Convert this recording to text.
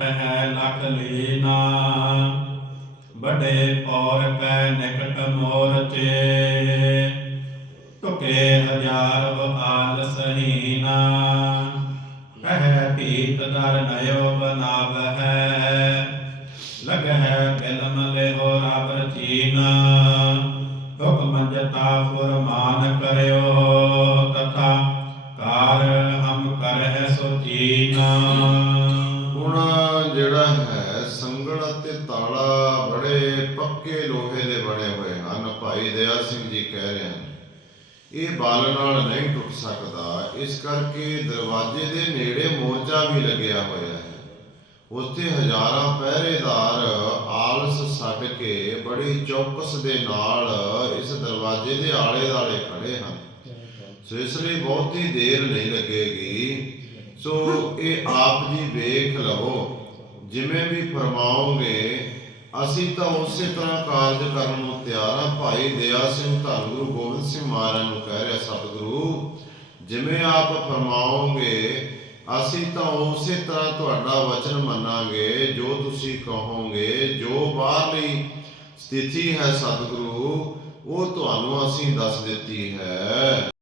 ਓਟ ਹੈ ਲਖ ਲੀਨਾ ਬੜੇ ਪੌਰ ਕੈ ਨਿਕਟ ਮੋਰਚੇ ਟੁਕੇ ਹਜ਼ਾਰ ਵਹਾਲ ਸਹੀਨਾ। ਕਹਿ ਪੀਤ ਦਰ ਨਯੋ ਬਨਾਵਹਿ। ਲਗਹਿ ਬਿਲਮ ਲਿਹੋ ਰਬ ਰਚੀਨਾ। ਹੁਕਮ ਜਤਾ ਫੁਰਮਾਨ ਕਰਿਓ। ਤਥਾ ਕਾਰ ਹਮ ਕਰਹਿ ਸੁਚੀਨਾ ਹੁਣ ਜਿਹੜਾ ਹੈ ਸੰਗਣ ਅਤੇ ਤਾਲਾ ਬੜੇ ਪੱਕੇ ਲੋਹੇ ਦੇ ਬਣੇ ਹੋਏ ਹਨ। ਭਾਈ ਦਇਆ ਸਿੰਘ ਜੀ ਕਹਿ ਰਹੇ ਹਨ, ਇਹ ਬਲ ਨਾਲ ਨਹੀਂ ਟੁੱਟ ਸਕਦਾ। ਇਸ ਕਰਕੇ ਦਰਵਾਜ਼ੇ ਦੇ ਨੇੜੇ ਮੋਰਚਾ ਵੀ ਲੱਗਿਆ ਹੋਇਆ ਹੈ। ਉੱਥੇ ਹਜ਼ਾਰਾਂ ਪਹਿਰੇਦਾਰ ਆਲਸ ਛੱਡ ਕੇ ਬੜੀ ਚੌਕਸ ਦੇ ਨਾਲ ਇਸ ਦਰਵਾਜ਼ੇ ਦੇ ਆਲੇ ਦਾਲੇ ਖੜੇ ਹਨ। ਸੋ ਇਸ ਲਈ ਬਹੁਤੀ ਦੇਰ ਨਹੀਂ ਲੱਗੇਗੀ। ਸੋ ਇਹ ਆਪ ਜੀ ਵੇਖ ਲਵੋ। ਜਿਵੇਂ ਵੀ ਫਰਮਾਓਗੇ, ਅਸੀਂ ਤਾਂ ਉਸੇ ਤਰ੍ਹਾਂ ਕਾਰਜ ਕਰਨ ਨੂੰ ਤਿਆਰ ਹਾਂ। ਭਾਈ ਦਇਆ ਸਿੰਘ ਧੰਨ ਗੁਰੂ ਗੋਬਿੰਦ ਸਿੰਘ ਮਹਾਰਾਜ ਨੂੰ ਕਹਿ ਰਿਹਾ, ਸਤਿਗੁਰੂ, ਜਿਵੇਂ ਆਪ ਫਰਮਾਓਗੇ, ਅਸੀਂ ਤਾਂ ਉਸੇ ਤਰ੍ਹਾਂ ਤੁਹਾਡਾ ਵਚਨ ਮੰਨਾਂਗੇ, ਜੋ ਤੁਸੀਂ ਕਹੋਗੇ, ਜੋ ਬਾਹਰਲੀ ਸਥਿਤੀ ਹੈ ਸਤਿਗੁਰੂ, ਉਹ ਤੁਹਾਨੂੰ ਅਸੀਂ ਦੱਸ ਦਿੱਤੀ ਹੈ।